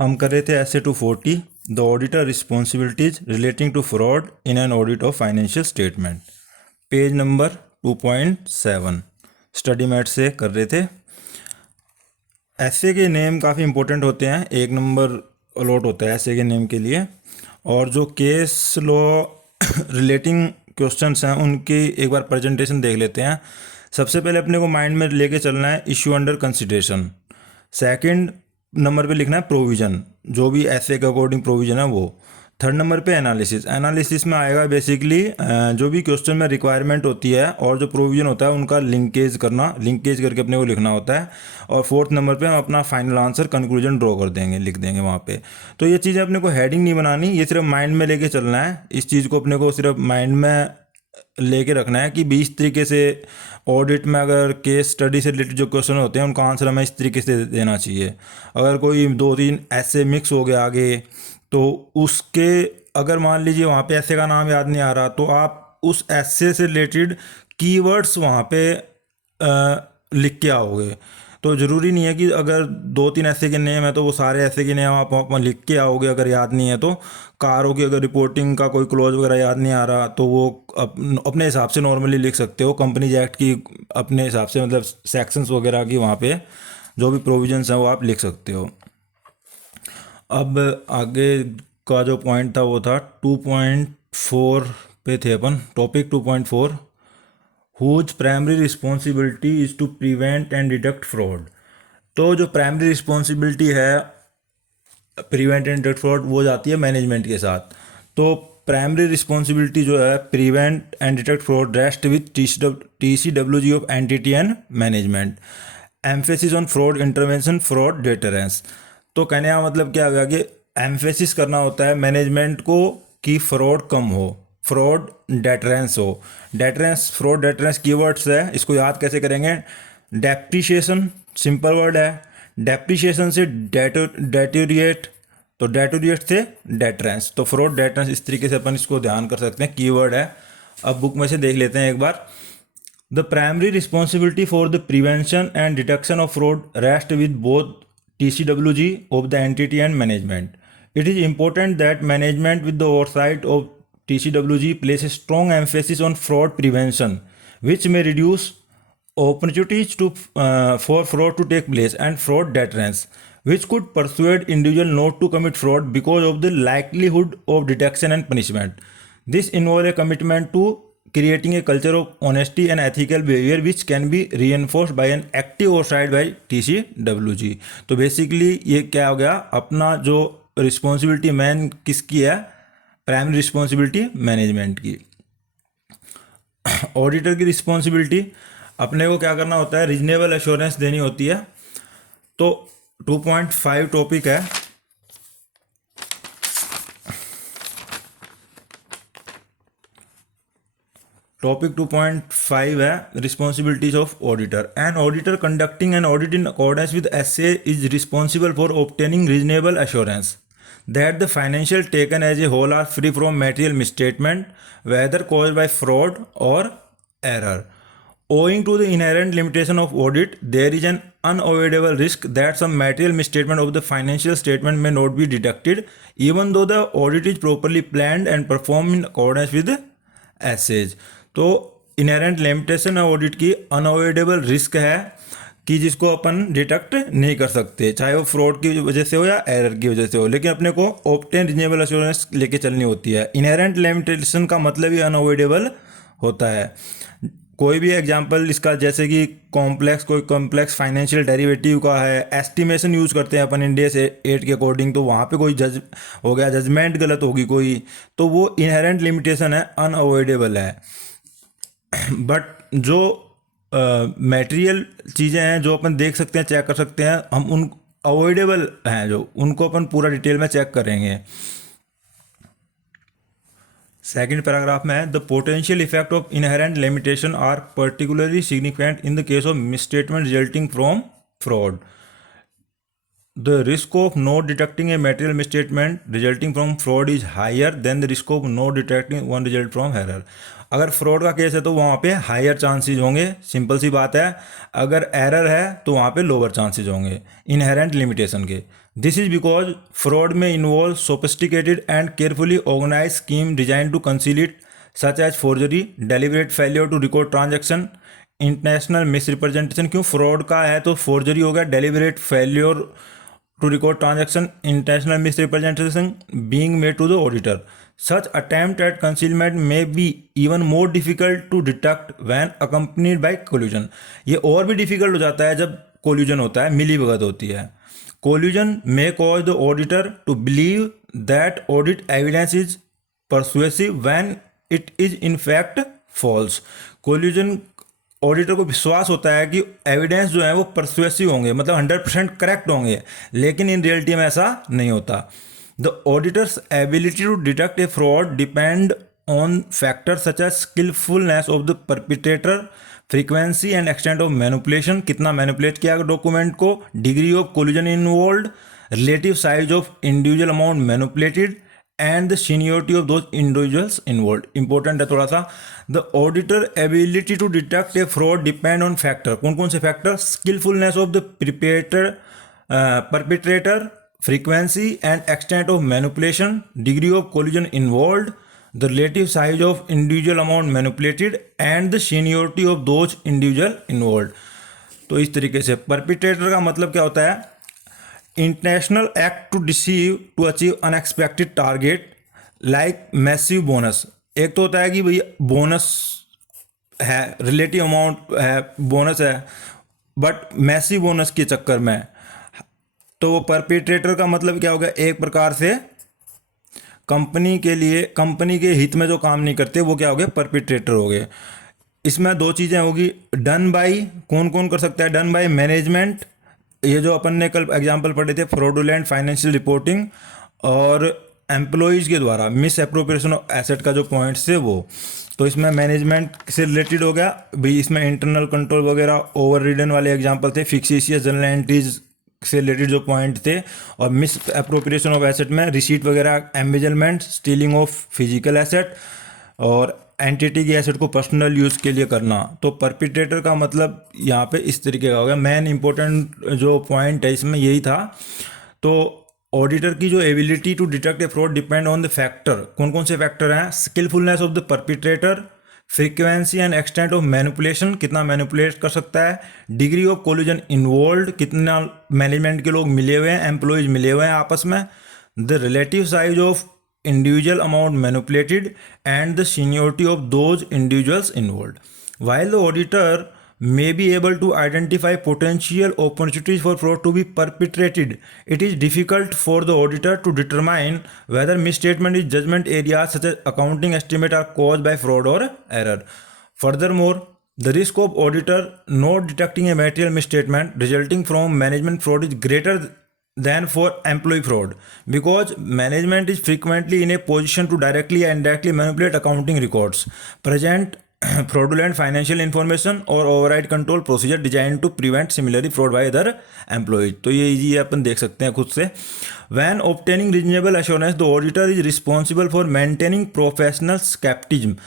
हम कर रहे थे ऐसे 240 the auditor responsibilities relating to fraud in an audit of financial statement, page number 2.7 study mat से कर रहे थे। ऐसे के नेम काफ़ी इंपॉर्टेंट होते हैं, 1 नंबर अलॉट होता है ऐसे के नेम के लिए। और जो केस लॉ रिलेटिंग क्वेश्चंस हैं उनकी एक बार प्रेजेंटेशन देख लेते हैं। सबसे पहले अपने को माइंड में लेके चलना है issue under consideration. Second number पे लिखना है प्रोविज़न, जो भी ऐसे के अकॉर्डिंग प्रोविज़न है वो। थर्ड नंबर पे एनालिसिस। एनालिसिस में आएगा बेसिकली जो भी क्वेश्चन में रिक्वायरमेंट होती है और जो प्रोविज़न होता है उनका लिंकेज करना, लिंकेज करके अपने को लिखना होता है। और फोर्थ नंबर पे हम अपना फाइनल आंसर कंक्लूजन ड्रॉ कर देंगे, लिख देंगे वहाँ पे। तो ये चीज़ें अपने को हेडिंग नहीं बनानी, ये सिर्फ माइंड में लेके चलना है। इस चीज़ को अपने को सिर्फ माइंड में लेके रखना है कि 20 तरीके से ऑडिट में अगर केस स्टडी से रिलेटेड जो क्वेश्चन होते हैं उनका आंसर हमें इस तरीके से देना चाहिए। अगर कोई 2-3 ऐसे मिक्स हो गया आगे तो उसके अगर मान लीजिए वहाँ पे ऐसे का नाम याद नहीं आ रहा तो आप उस ऐसे से रिलेटेड कीवर्ड्स वहाँ पे लिख के आओगे। तो ज़रूरी नहीं है कि अगर 2-3 ऐसे के नेम है तो वो सारे ऐसे के नेम आप लिख के आओगे अगर याद नहीं है तो। कारों की अगर रिपोर्टिंग का कोई क्लॉज वगैरह याद नहीं आ रहा तो वो अपने हिसाब से नॉर्मली लिख सकते हो, कंपनीज एक्ट की अपने हिसाब से, मतलब सेक्शंस वगैरह की वहाँ पे जो भी प्रोविजंस हैं वो आप लिख सकते हो। अब आगे का जो पॉइंट था वो था 2.4 पे थे अपन, topic 2.4 whose primary responsibility is to prevent and detect fraud। तो जो प्राइमरी रिस्पॉन्सिबिलिटी है प्रिवेंट एंड डिटेक्ट फ्रॉड वो जाती है मैनेजमेंट के साथ। तो प्राइमरी रिस्पॉन्सिबिलिटी जो है prevent and detect fraud rest with TCWG of entity and management, emphasis on fraud intervention fraud deterrence. तो कहने का मतलब क्या होगा कि एम्फेसिस करना होता है मैनेजमेंट को कि फ्रॉड कम हो, फ्रॉड डेटरेंस हो। डेटरेंस, फ्रॉड डेटरेंस कीवर्ड्स है, इसको याद कैसे करेंगे। डेप्रिशिएशन सिंपल वर्ड है, डेप्रिशिएशन से डेटोरिएट, तो डेटोरिएट से डेटरेंस, तो फ्रॉड डेटरेंस इस तरीके से अपन इसको ध्यान कर सकते हैं, कीवर्ड है। अब बुक में से देख लेते हैं एक बार। The primary responsibility for the prevention and detection of fraud rest with both TCWG of the entity and management. It is important that management with the oversight of TCWG places strong emphasis on fraud prevention, which may reduce opportunities for fraud to take place, and fraud deterrence, which could persuade individual not to commit fraud because of the likelihood of detection and punishment. This involves a commitment to creating a culture of honesty and ethical behavior which can be reinforced by an active oversight by TCWG। तो basically ये क्या हो गया, अपना जो responsibility man किसकी है, primary responsibility management की। ऑडिटर की रिस्पॉन्सिबिलिटी अपने को क्या करना होता है, रीजनेबल एश्योरेंस देनी होती है। तो 2.5 टॉपिक है, टॉपिक 2.5 है responsibilities of auditor. An auditor conducting an audit in accordance with SA is responsible for obtaining reasonable assurance that the financial taken as a whole are free from material misstatement whether caused by fraud और error. Owing to the inherent limitation of audit, there is an unavoidable risk that some material misstatement of the financial statement may not be detected, even though the audit is properly planned and performed in accordance with SAs। तो inherent limitation है audit की, unavoidable risk है कि जिसको अपन detect नहीं कर सकते, चाहे वो फ्रॉड की वजह से हो या एरर की वजह से हो, लेकिन अपने को ऑब्टेन रीजनेबल एश्योरेंस लेके चलनी होती है। इनहेरेंट लिमिटेशन का मतलब ही अनअवॉइडेबल होता है। कोई भी एग्जांपल इसका, जैसे कि कोई कॉम्प्लेक्स फाइनेंशियल डेरिवेटिव का है, एस्टिमेशन यूज़ करते हैं अपन इंडिया से 8 के अकॉर्डिंग, तो वहाँ पे कोई हो गया, जजमेंट गलत होगी कोई, तो वो इनहेरेंट लिमिटेशन है, अनअवॉइडेबल है। बट जो मटेरियल चीज़ें हैं जो अपन देख सकते हैं, चेक कर सकते हैं, हम उन अवॉइडेबल हैं जो, उनको अपन पूरा डिटेल में चेक करेंगे। सेकेंड पैराग्राफ में है the potential effect of inherent limitation are particularly significant in the case of misstatement resulting from fraud. The risk of not detecting a material misstatement resulting from fraud is higher than the risk of not detecting one result from error। अगर fraud का case है तो वहाँ पे higher chances होंगे, simple सी बात है। अगर एरर है तो वहाँ पे लोअर चांसेस होंगे इनहेरेंट लिमिटेशन के। This is because fraud may involve sophisticated and carefully organized scheme designed to conceal it, such as forgery, deliberate failure to record transaction, intentional misrepresentation. क्यों फ्रॉड का है तो फोर्जरी हो गया, deliberate failure to record transaction, intentional misrepresentation being made to the auditor. Such attempt at concealment may be even more difficult to detect when accompanied by collusion. ये और भी difficult हो जाता है जब कोल्यूजन होता है, मिलीभगत होती है. Collusion may cause the auditor to believe that audit evidence is persuasive when it is in fact false. Collusion auditor को विश्वास होता है कि एविडेंस जो है वो परसुएसिव होंगे, मतलब 100% करेक्ट होंगे, लेकिन इन रियलिटी में ऐसा नहीं होता. The auditor's ability to detect a fraud depend on factors such as skilfulness of the perpetrator, frequency and extent of manipulation, कितना मैनिपुलेट किया डॉक्यूमेंट को, degree of collusion involved, relative size of individual amount manipulated and the seniority of those individuals involved. Important है थोड़ा सा. The auditor ability to detect a fraud depend on factor. कौन कौन से factor? Skillfulness of the perpetrator, frequency and extent of manipulation, degree of collusion involved, the relative size of individual amount manipulated and the seniority of those individual involved. तो इस तरीके से perpetrator का मतलब क्या होता है? Intentional act to deceive to achieve unexpected target like massive bonus. एक तो होता है कि भैया बोनस है, रिलेटिव अमाउंट है, बोनस है, बट मैसिव बोनस के चक्कर में तो परपेट्रेटर का मतलब क्या हो गया? एक प्रकार से कंपनी के लिए, कंपनी के हित में जो काम नहीं करते वो क्या हो गए? परपेट्रेटर हो गए. इसमें दो चीज़ें होगी. डन बाई, कौन कौन कर सकता है? डन बाई मैनेजमेंट, ये जो अपन ने कल एग्जांपल पढ़े थे, फ्रॉडुलेंट फाइनेंशियल रिपोर्टिंग, और एम्प्लॉयज़ के द्वारा मिस एप्रोप्रिएशन ऑफ एसेट का जो पॉइंट्स थे वो. तो इसमें मैनेजमेंट से रिलेटेड हो गया भाई. इसमें इंटरनल कंट्रोल वगैरह, ओवर रिडन वाले एग्जांपल थे, फिक्सिशियस जनरल एंट्रीज से रिलेटेड जो पॉइंट थे, और मिस एप्रोप्रिएशन ऑफ एसेट में रिसीट वगैरह, embezzlement, stealing of physical asset, और एंटिटी की एसेट को पर्सनल यूज़ के लिए करना. तो परपिट्रेटर का मतलब यहाँ पे इस तरीके का हो गया. मेन इंपॉर्टेंट जो पॉइंट है इसमें यही था. तो ऑडिटर की जो ability to detect a fraud depend on the factor. कौन कौन से फैक्टर हैं? Skilfulness of the perpetrator, frequency and extent of manipulation, कितना मैनिपुलेट कर सकता है, डिग्री ऑफ कोल्यूजन इन्वॉल्व, कितना मैनेजमेंट के लोग मिले हुए हैं, एम्प्लॉयज मिले हुए हैं आपस में, the relative size of individual amount manipulated and the seniority of those individuals involved. While the auditor may be able to identify potential opportunities for fraud to be perpetrated, it is difficult for the auditor to determine whether misstatement in judgment areas such as accounting estimate are caused by fraud or error. Furthermore, the risk of auditor not detecting a material misstatement resulting from management fraud is greater than for employee fraud, because management is frequently in a position to directly and indirectly manipulate accounting records, present fraudulent financial information or override control procedure designed to prevent similarly fraud by other employees. तो ये अपन देख सकते हैं खुद से. When obtaining reasonable assurance, the auditor is responsible for maintaining professional skepticism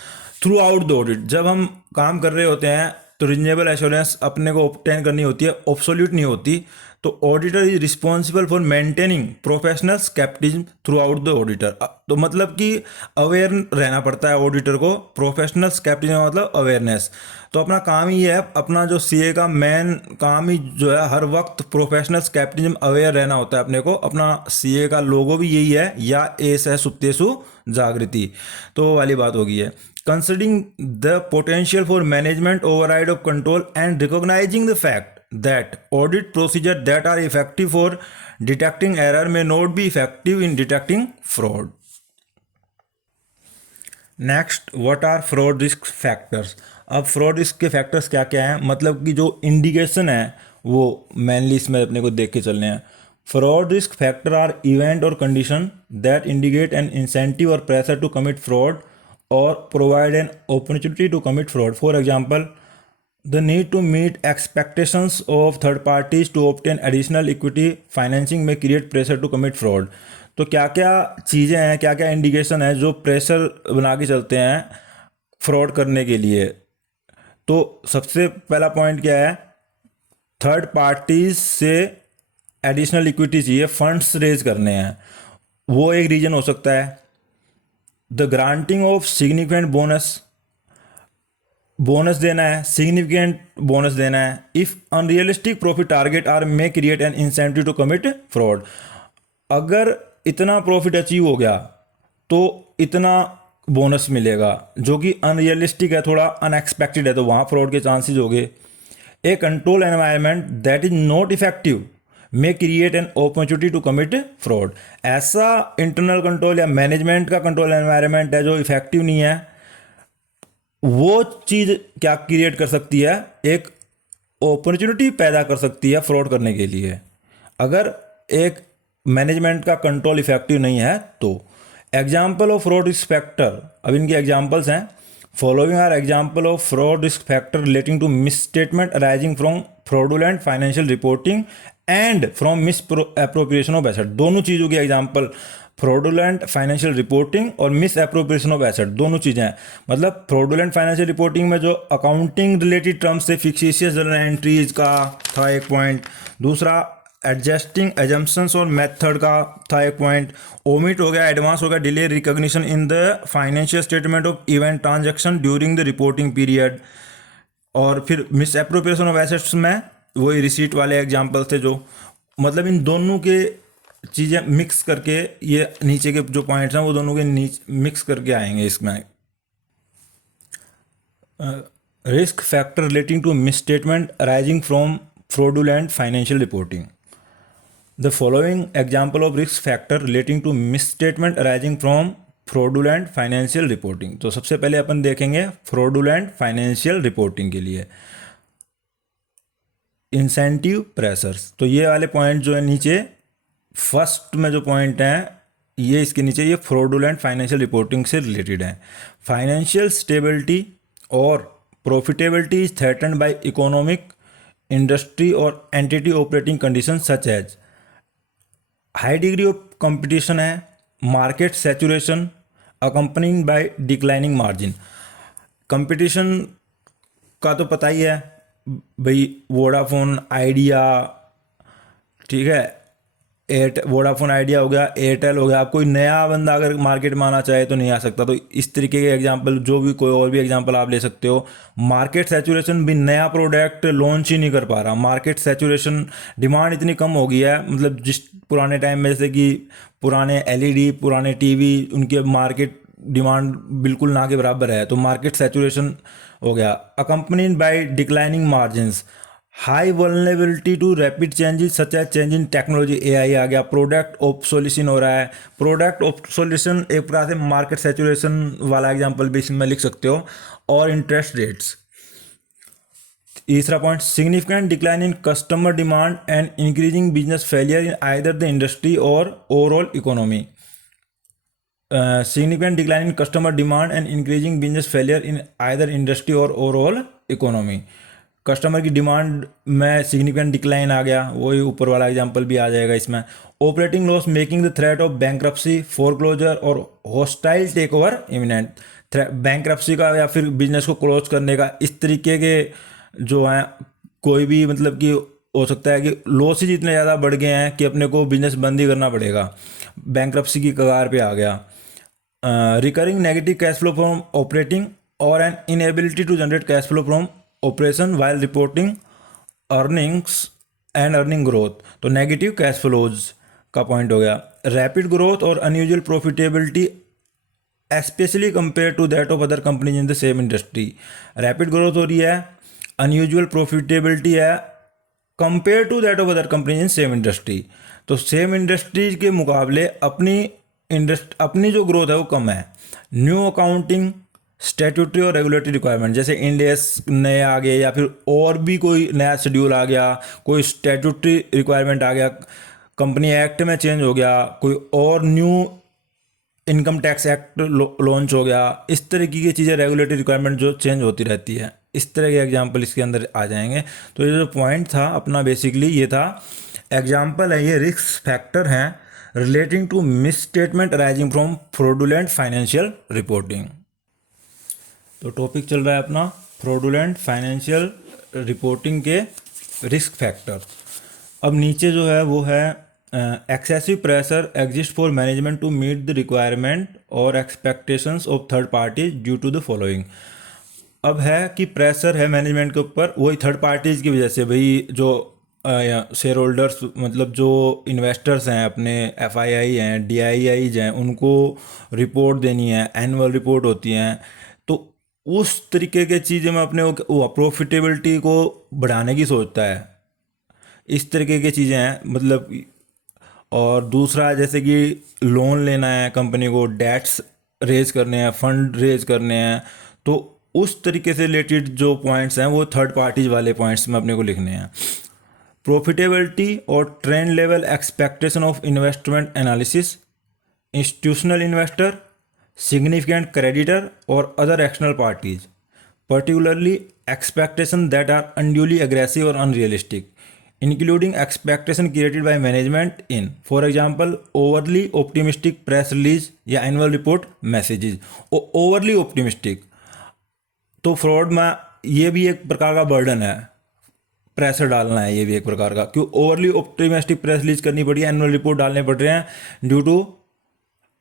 throughout the audit. जब हम काम कर रहे होते हैं तो रीजनेबल एश्योरेंस अपने को ऑब्टेन करनी होती है, ऑब्सोल्यूट नहीं होती. तो auditor is responsible for maintaining professional scepticism throughout the auditor. तो मतलब कि अवेयर रहना पड़ता है ऑडिटर को. प्रोफेशनल स्केप्टिज्म मतलब अवेयरनेस. तो अपना काम ही है, अपना जो सीए का मेन काम ही जो है हर वक्त प्रोफेशनल स्केप्टिज्म अवेयर रहना होता है अपने को. अपना सीए का लोगो भी यही है, या एस है सुप्तेषु जागृति. तो वाली बात होगी है. Considering the potential for management override of control and recognizing the fact that audit procedures that are effective for detecting error may not be effective in detecting fraud. Next, what are fraud risk factors? अब fraud risk के factors क्या क्या हैं? मतलब कि जो indication है वो mainly इसमें अपने को देख के चलने हैं. Fraud risk factor are event or condition that indicate an incentive or pressure to commit fraud or provide an opportunity to commit fraud. For example, the need to meet expectations of third parties to obtain additional equity financing may create pressure to commit fraud. तो क्या क्या चीज़ें हैं, क्या क्या indication है जो pressure बना के चलते हैं फ्रॉड करने के लिए? तो सबसे पहला पॉइंट क्या है? थर्ड पार्टीज से एडिशनल इक्विटी चाहिए, फंड्स रेज करने हैं, वो एक रीजन हो सकता है। The granting of significant bonus देना है, सिग्निफिकेंट बोनस देना है। If unrealistic profit target are may create an incentive to commit fraud. अगर इतना प्रॉफिट अचीव हो गया तो इतना बोनस मिलेगा, जो कि अनरियलिस्टिक है, थोड़ा अनएक्सपेक्टेड है, तो वहाँ फ्रॉड के चांसेस हो गए। A control environment that is not effective may create an opportunity to commit fraud. ऐसा इंटरनल कंट्रोल या मैनेजमेंट का कंट्रोल एनवायरनमेंट है जो इफेक्टिव नहीं है, वो चीज़ क्या क्रिएट कर सकती है, एक अपॉर्चुनिटी पैदा कर सकती है फ्रॉड करने के लिए, अगर एक मैनेजमेंट का कंट्रोल इफेक्टिव नहीं है तो। Example of fraud risk factor, अब इनके एग्जाम्पल्स हैं। Following are example of fraud risk factor relating to misstatement arising from fraudulent financial reporting and from misappropriation of asset. दोनों चीज़ों की एग्जाम्पल फ्रॉडुलेंट फाइनेंशियल रिपोर्टिंग और misappropriation of asset, दोनों चीज़ें हैं। मतलब fraudulent financial reporting में जो अकाउंटिंग रिलेटेड टर्म्स से फिक्सिशियस जर्नल एंट्रीज का था एक पॉइंट, दूसरा एडजस्टिंग एजम्पशंस और मेथड का था एक पॉइंट, ओमिट हो गया, एडवांस हो गया, delay recognition in the financial statement of event transaction during the reporting period, और फिर मिस एप्रोप्रिएशन ऑफ एसेट्स में वही रिसीट वाले एग्जाम्पल थे जो, मतलब इन दोनों के चीज़ें मिक्स करके, ये नीचे के जो पॉइंट्स हैं वो दोनों के नीचे मिक्स करके आएंगे इसमें। Risk factor relating to misstatement arising from fraudulent financial reporting. The following example of risk factor relating to misstatement arising from fraudulent financial reporting. तो सबसे पहले अपन देखेंगे फ्रॉडुलेंट फाइनेंशियल रिपोर्टिंग के लिए इंसेंटिव प्रेशर्स। तो ये वाले point जो है नीचे फर्स्ट में जो पॉइंट हैं, ये इसके नीचे, ये फ्रॉडुलेंट फाइनेंशियल रिपोर्टिंग से रिलेटेड है। फाइनेंशियल स्टेबिलिटी और profitability is threatened by economic, industry और entity operating condition such as high degree of competition है, market saturation accompanying by declining margin. Competition का तो पता ही है भाई, वोडाफोन आइडिया, ठीक है, वोडाफोन आइडिया हो गया, एयरटेल हो गया। आप कोई नया बंदा अगर मार्केट में आना चाहे तो नहीं आ सकता। तो इस तरीके के एग्जांपल, जो भी कोई और भी एग्जांपल आप ले सकते हो। मार्केट सैचुरेशन भी, नया प्रोडक्ट लॉन्च ही नहीं कर पा रहा, मार्केट सैचुरेशन, डिमांड इतनी कम हो गई है। मतलब जिस पुराने टाइम में, जैसे कि पुराने एलईडी, पुराने टीवी, उनके मार्केट डिमांड बिल्कुल ना के बराबर है, तो मार्केट सैचुरेशन हो गया। Accompanied by declining margins, high vulnerability to rapid changes such as change in technology, AI आ गया। प्रोडक्ट ऑब्सोल्यूशन हो रहा है, प्रोडक्ट ऑब्सोल्यूशन एक प्रकार से मार्केट सैचुरेशन वाला एग्जांपल भी इसमें लिख सकते हो। और इंटरेस्ट रेट्स। तीसरा point, significant decline in customer demand and increasing business failure in either the industry और overall economy. significant decline in customer demand and increasing business failure in either industry और overall economy। Customer की demand में significant decline आ गया, वही ऊपर वाला example भी आ जाएगा इसमें। Operating loss making the threat of bankruptcy, foreclosure और hostile take over imminent. Bankruptcy का या फिर बिजनेस को क्लोज करने का, इस तरीके के जो हैं कोई भी, मतलब कि हो सकता है कि लॉसेज इतने ज़्यादा बढ़ गए हैं कि अपने को बिजनेस बंद ही करना पड़ेगा, बैंक्रप्सी की कगार पे आ गया। Recurring negative cash flow from operating और an inability to generate cash flow from operation while reporting earnings and earning growth. तो नेगेटिव कैश फ्लोज का पॉइंट हो गया। रैपिड ग्रोथ और unusual profitability especially compare to that of other companies in the same industry. Rapid growth हो रही है, unusual profitability है compare to that of other companies in same industry. तो same industries के मुकाबले अपनी जो ग्रोथ है वो कम है। न्यू अकाउंटिंग, स्टैट्यूटरी और रेगुलेटरी रिक्वायरमेंट, जैसे इंड एस नए आ गए या फिर और भी कोई नया शेड्यूल आ गया, कोई स्टैट्यूटरी रिक्वायरमेंट आ गया, कंपनी एक्ट में चेंज हो गया, कोई और new income tax act launch हो गया। इस तरीके की चीज़ें, रेगुलेटरी रिक्वायरमेंट जो चेंज होती रहती है, इस तरह के एग्जाम्पल इसके अंदर आ जाएंगे। तो ये जो पॉइंट था अपना, बेसिकली ये था एग्जाम्पल है, ये रिस्क फैक्टर हैं relating to misstatement arising from fraudulent financial reporting. तो टॉपिक चल रहा है अपना फ्रॉडुलेंट फाइनेंशियल रिपोर्टिंग के रिस्क फैक्टर। अब नीचे जो है वो है excessive pressure exist for management to meet the requirement और expectations of third parties due to the following. अब है कि प्रेशर है मैनेजमेंट के ऊपर वही थर्ड पार्टीज की वजह से, भाई जो शेयर होल्डर्स मतलब जो इन्वेस्टर्स हैं अपने एफआईआई हैं डीआईआईज हैं उनको रिपोर्ट देनी है, एनुअल रिपोर्ट होती हैं, तो उस तरीके के चीज़ें में अपने वो प्रॉफिटेबिलिटी को बढ़ाने की सोचता है, इस तरीके की चीज़ें हैं मतलब। और दूसरा जैसे कि लोन लेना है कंपनी को, डेट्स रेज करने हैं, फंड रेज करने हैं, तो उस तरीके से रिलेटेड जो पॉइंट्स हैं वो थर्ड पार्टीज वाले पॉइंट्स में अपने को लिखने हैं। प्रॉफिटेबिलिटी और trend level expectation of investment analysis, institutional investor, significant creditor और other external parties, particularly expectations that are unduly aggressive or unrealistic, including expectation created by management in, for example, overly optimistic press release या annual report messages। overly optimistic तो fraud में ये भी एक प्रकार का burden है, प्रेशर डालना है ये भी एक प्रकार का, क्यों ओवरली ऑप्टिमिस्टिक प्रेस रिलीज करनी पड़ी है, एनुअल रिपोर्ट डालने पड़ रहे हैं ड्यू टू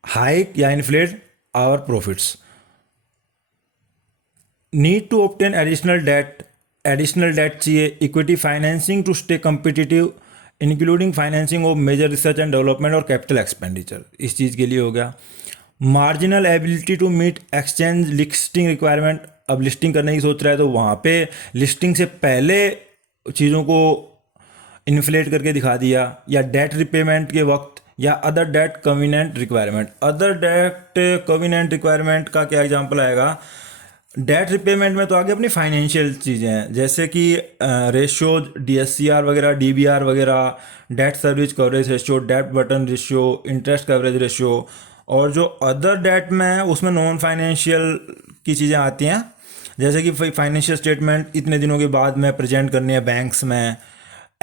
हाइक या inflate our profits. Need to obtain additional debt चाहिए, equity financing to stay competitive including financing of major research and development और कैपिटल एक्सपेंडिचर, इस चीज़ के लिए हो गया। Marginal ability to meet exchange listing requirement, अब लिस्टिंग करने की सोच रहा है तो वहाँ पे लिस्टिंग से पहले चीज़ों को इन्फ्लेट करके दिखा दिया, या डेट रिपेमेंट के वक्त, या other debt covenant requirement. Other debt covenant requirement का क्या एग्जांपल आएगा, डेट रिपेमेंट में तो आगे अपनी फाइनेंशियल चीज़ें हैं जैसे कि रेशियो डीएससीआर वगैरह, डीबीआर वगैरह, debt service coverage ratio, debt burden ratio, interest coverage ratio. और जो अदर डेट में है उसमें नॉन फाइनेंशियल की चीज़ें आती हैं, जैसे कि फाइनेंशियल स्टेटमेंट इतने दिनों के बाद में प्रेजेंट करनी है बैंक्स में,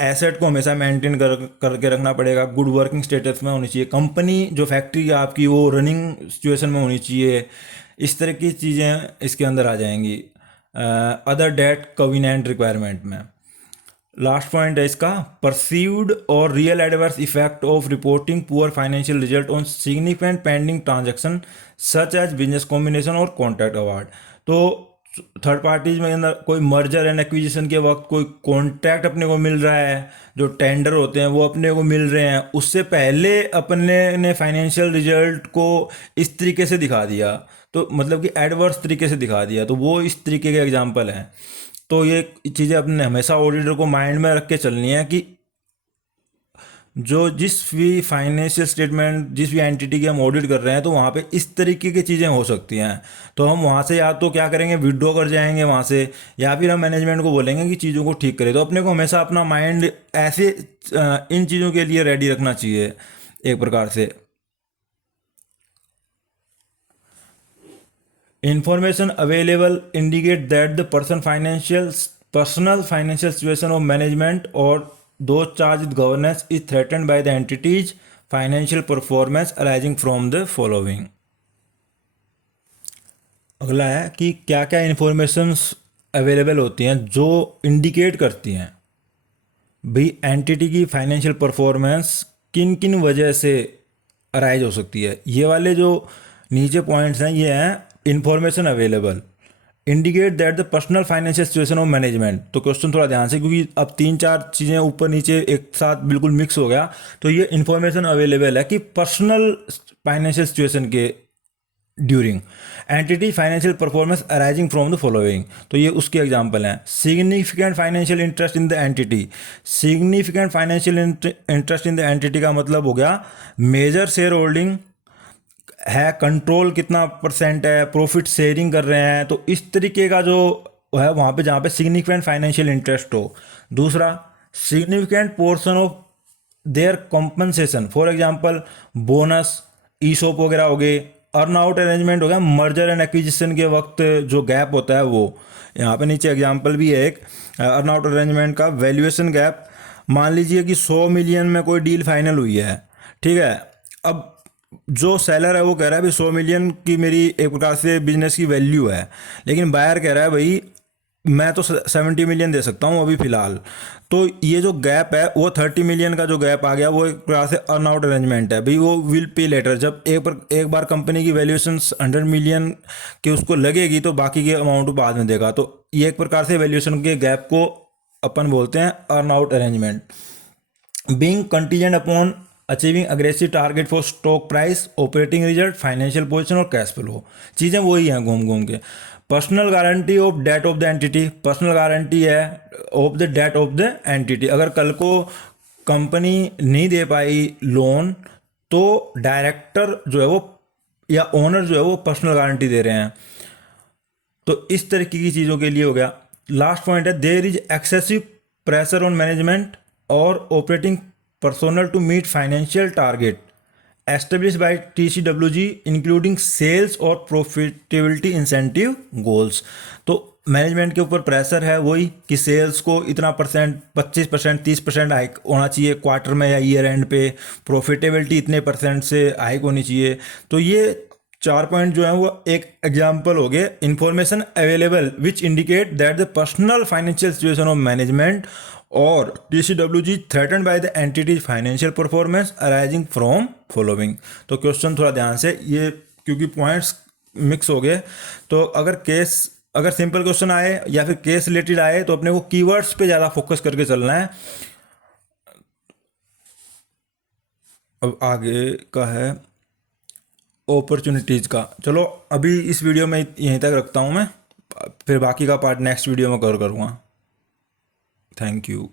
एसेट को हमेशा मेंटेन करके रखना पड़ेगा, गुड वर्किंग स्टेटस में होनी चाहिए, कंपनी जो फैक्ट्री है आपकी वो रनिंग सिचुएशन में होनी चाहिए, इस तरह की चीज़ें इसके अंदर आ जाएंगी अदर डेट कविनेंट रिक्वायरमेंट में। लास्ट पॉइंट है इसका, परसीव्ड और real adverse effect of reporting poor financial result on significant pending transaction such as business combination और कॉन्ट्रैक्ट अवार्ड। तो थर्ड पार्टीज में अंदर कोई मर्जर एंड एक्विजिशन के वक्त कोई कॉन्ट्रैक्ट अपने को मिल रहा है, जो टेंडर होते हैं वो अपने को मिल रहे हैं, उससे पहले अपने ने फाइनेंशियल रिजल्ट को इस तरीके से दिखा दिया, तो मतलब कि एडवर्स तरीके से दिखा दिया, तो वो इस तरीके के एग्जाम्पल हैं। तो ये चीज़ें अपने हमेशा ऑडिटर को माइंड में रख के चलनी है कि जो जिस भी फाइनेंशियल स्टेटमेंट जिस भी एंटिटी की हम ऑडिट कर रहे हैं तो वहाँ पे इस तरीके की चीज़ें हो सकती हैं, तो हम वहाँ से या तो क्या करेंगे विड्रॉ कर जाएंगे वहाँ से, या फिर हम मैनेजमेंट को बोलेंगे कि चीज़ों को ठीक करें। तो अपने को हमेशा अपना माइंड ऐसे इन चीज़ों के लिए रेडी रखना चाहिए एक प्रकार से। Information available indicate that the personal financial situation of management और those charged with governance is threatened by the entity's financial performance arising from the following। अगला है कि क्या क्या इंफॉर्मेशंस अवेलेबल होती हैं जो इंडिकेट करती हैं भाई एंटिटी की फाइनेंशियल परफॉर्मेंस किन किन वजह से अराइज हो सकती है। ये वाले जो नीचे पॉइंट्स हैं ये हैं information available indicate that the personal financial situation of management. तो क्वेश्चन थोड़ा ध्यान से, क्योंकि अब 3-4 चीज़ें ऊपर नीचे एक साथ बिल्कुल मिक्स हो गया, तो ये इन्फॉर्मेशन अवेलेबल है कि पर्सनल फाइनेंशियल सिचुएशन के during entity financial performance arising from the following. तो ये उसके एग्जांपल हैं, significant financial interest in the entity. Significant financial interest in the entity का मतलब हो गया मेजर शेयर होल्डिंग है, कंट्रोल कितना परसेंट है, प्रॉफिट शेयरिंग कर रहे हैं, तो इस तरीके का जो है वहाँ पे जहाँ पे सिग्निफिकेंट फाइनेंशियल इंटरेस्ट हो। दूसरा significant portion of their compensation, for example bonus, ESOP वगैरह हो गए, अर्न आउट अरेंजमेंट हो गया, मर्जर एंड एक्विजिशन के वक्त जो गैप होता है वो। यहाँ पे नीचे एग्जांपल भी है एक अर्न आउट अरेंजमेंट का, वैल्यूएशन गैप। मान लीजिए कि 100 मिलियन में कोई डील फाइनल हुई है, ठीक है, अब जो सेलर है वो कह रहा है भाई 100 मिलियन की मेरी एक प्रकार से बिजनेस की वैल्यू है, लेकिन बायर कह रहा है भाई मैं तो 70 मिलियन दे सकता हूँ अभी फिलहाल। तो ये जो गैप है वो 30 मिलियन का जो गैप आ गया वो एक प्रकार से अर्न आउट अरेंजमेंट है भाई, वो विल पे लेटर। जब एक बार कंपनी की वैल्यूएशन 100 मिलियन की उसको लगेगी तो बाकी के अमाउंट बाद में देगा। तो ये एक प्रकार से वैल्यूएशन के गैप को अपन बोलते हैं earn out arrangement. Being contingent upon achieving aggressive target for stock price, operating result, financial position और कैश फ्लो, चीज़ें वही हैं घूम घूम के। Personal guarantee of debt of the entity, personal guarantee है of the debt of the entity. अगर कल को कंपनी नहीं दे पाई लोन तो डायरेक्टर जो है वो या ओनर जो है वो पर्सनल गारंटी दे रहे हैं। तो इस तरीके की चीज़ों के लिए हो गया। लास्ट पॉइंट है there is excessive pressure on management और operating personnel to meet financial target establish by TCWG including sales और प्रॉफिटेबिलिटी इंसेंटिव गोल्स। तो मैनेजमेंट के ऊपर प्रेशर है वही कि सेल्स को इतना परसेंट 25%, 30% हाइक होना चाहिए क्वार्टर में या ईयर एंड पे, प्रॉफिटेबिलिटी इतने परसेंट से हाइक होनी चाहिए। तो ये 4 पॉइंट जो है वो एक एग्जाम्पल हो गए। Information available which indicate that the personal financial situation of management और TCWG threaten by the entities financial performance arising from following. तो क्वेश्चन थोड़ा ध्यान से, ये क्योंकि पॉइंट्स मिक्स हो गए तो अगर सिंपल क्वेश्चन आए या फिर केस रिलेटेड आए तो अपने को कीवर्ड्स पे ज़्यादा फोकस करके चलना है। अब आगे का है अपॉर्चुनिटीज़ का। चलो अभी इस वीडियो में यहीं तक रखता हूँ मैं, फिर बाकी का पार्ट नेक्स्ट वीडियो में कवर करूँगा। Thank you.